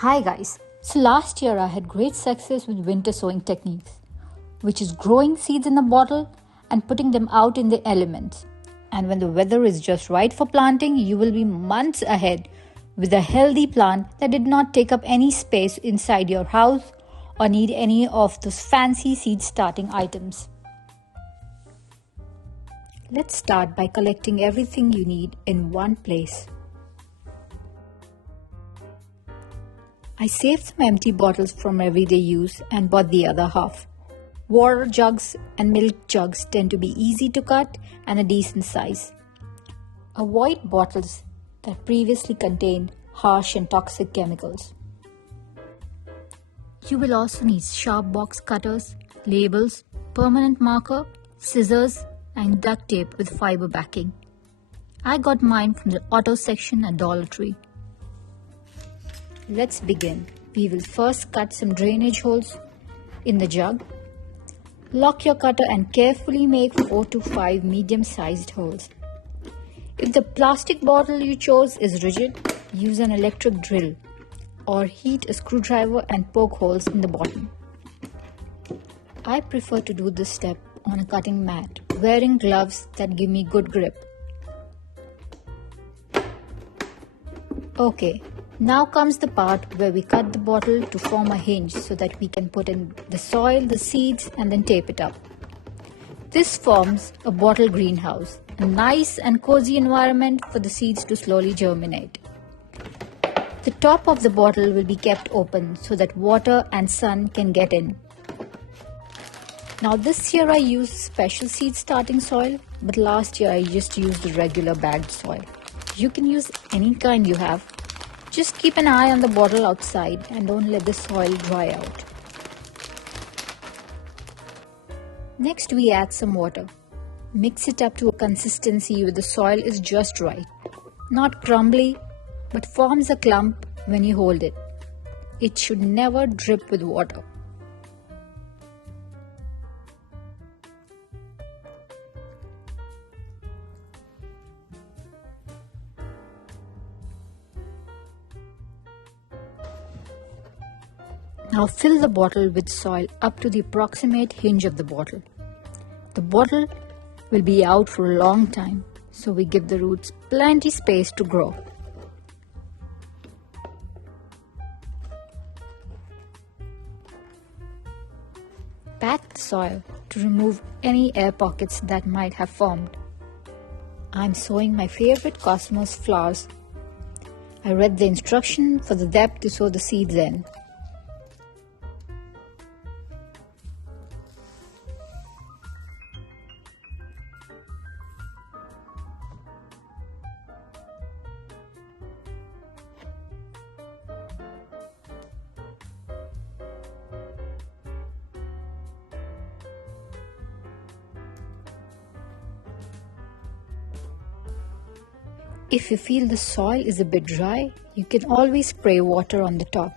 Hi guys. So last year I had great success with winter sowing techniques, which is growing seeds in a bottle and putting them out in the elements. And when the weather is just right for planting, you will be months ahead with a healthy plant that did not take up any space inside your house or need any of those fancy seed starting items. Let's start by collecting everything you need in one place. I saved some empty bottles from everyday use and bought the other half. Water jugs and milk jugs tend to be easy to cut and a decent size. Avoid bottles that previously contained harsh and toxic chemicals. You will also need sharp box cutters, labels, permanent marker, scissors, and duct tape with fiber backing. I got mine from the auto section at Dollar Tree. Let's begin. We will first cut some drainage holes in the jug. Lock your cutter and carefully make 4 to 5 medium-sized holes. If the plastic bottle you chose is rigid, use an electric drill or heat a screwdriver and poke holes in the bottom. I prefer to do this step on a cutting mat, wearing gloves that give me good grip. Okay. Now comes the part where we cut the bottle to form a hinge so that we can put in the soil, the seeds, and then tape it up. This forms a bottle greenhouse, a nice and cozy environment for the seeds to slowly germinate. The top of the bottle will be kept open so that water and sun can get in. Now this year I used special seed starting soil, but last year I just used the regular bagged soil. You can use any kind you have. Just keep an eye on the bottle outside and don't let the soil dry out. Next we add some water. Mix it up to a consistency where the soil is just right. Not crumbly, but forms a clump when you hold it. It should never drip with water. Now fill the bottle with soil up to the approximate hinge of the bottle. The bottle will be out for a long time, so we give the roots plenty space to grow. Pat the soil to remove any air pockets that might have formed. I'm sowing my favorite cosmos flowers. I read the instruction for the depth to sow the seeds in. If you feel the soil is a bit dry, you can always spray water on the top.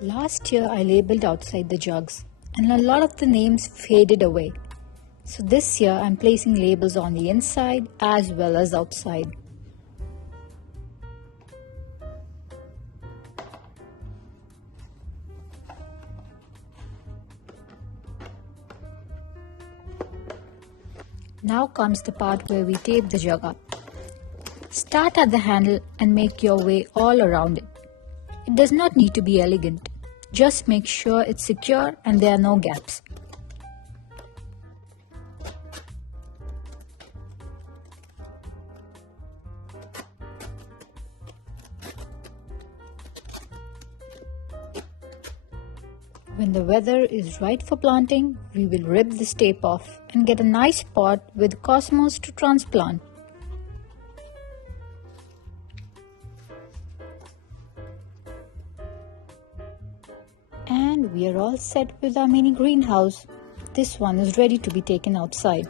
Last year I labeled outside the jugs and a lot of the names faded away. So this year I'm placing labels on the inside as well as outside. Now comes the part where we tape the jug up. Start at the handle and make your way all around it. It does not need to be elegant. Just make sure it's secure and there are no gaps. When the weather is right for planting, we will rip this tape off and get a nice pot with cosmos to transplant. And we are all set with our mini greenhouse. This one is ready to be taken outside.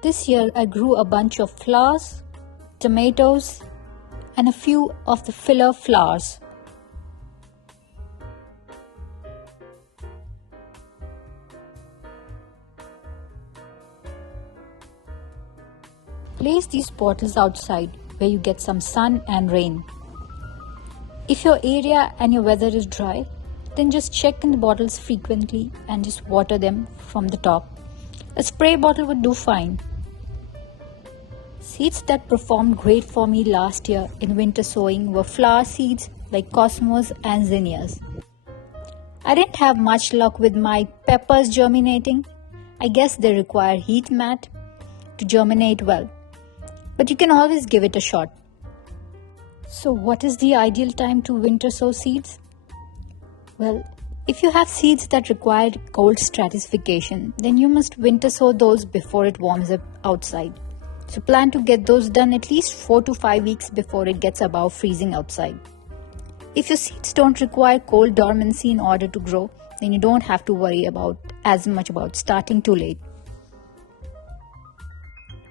This year I grew a bunch of flowers, tomatoes, and a few of the filler flowers. Place these bottles outside where you get some sun and rain. If your area and your weather is dry, then just check in the bottles frequently and just water them from the top. A spray bottle would do fine. Seeds that performed great for me last year in winter sowing were flower seeds like cosmos and zinnias. I didn't have much luck with my peppers germinating. I guess they require heat mat to germinate well, but you can always give it a shot. So what is the ideal time to winter sow seeds? Well, if you have seeds that require cold stratification, then you must winter sow those before it warms up outside. So plan to get those done at least 4 to 5 weeks before it gets above freezing outside. If your seeds don't require cold dormancy in order to grow, then you don't have to worry as much about starting too late.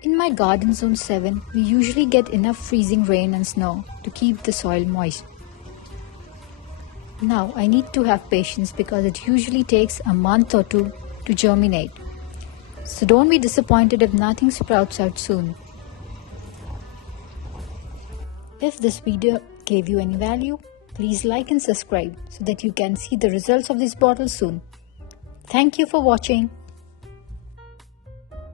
In my garden zone 7, we usually get enough freezing rain and snow to keep the soil moist. Now I need to have patience because it usually takes a month or two to germinate. So don't be disappointed if nothing sprouts out soon. If this video gave you any value, please like and subscribe so that you can see the results of this bottle soon. Thank you for watching.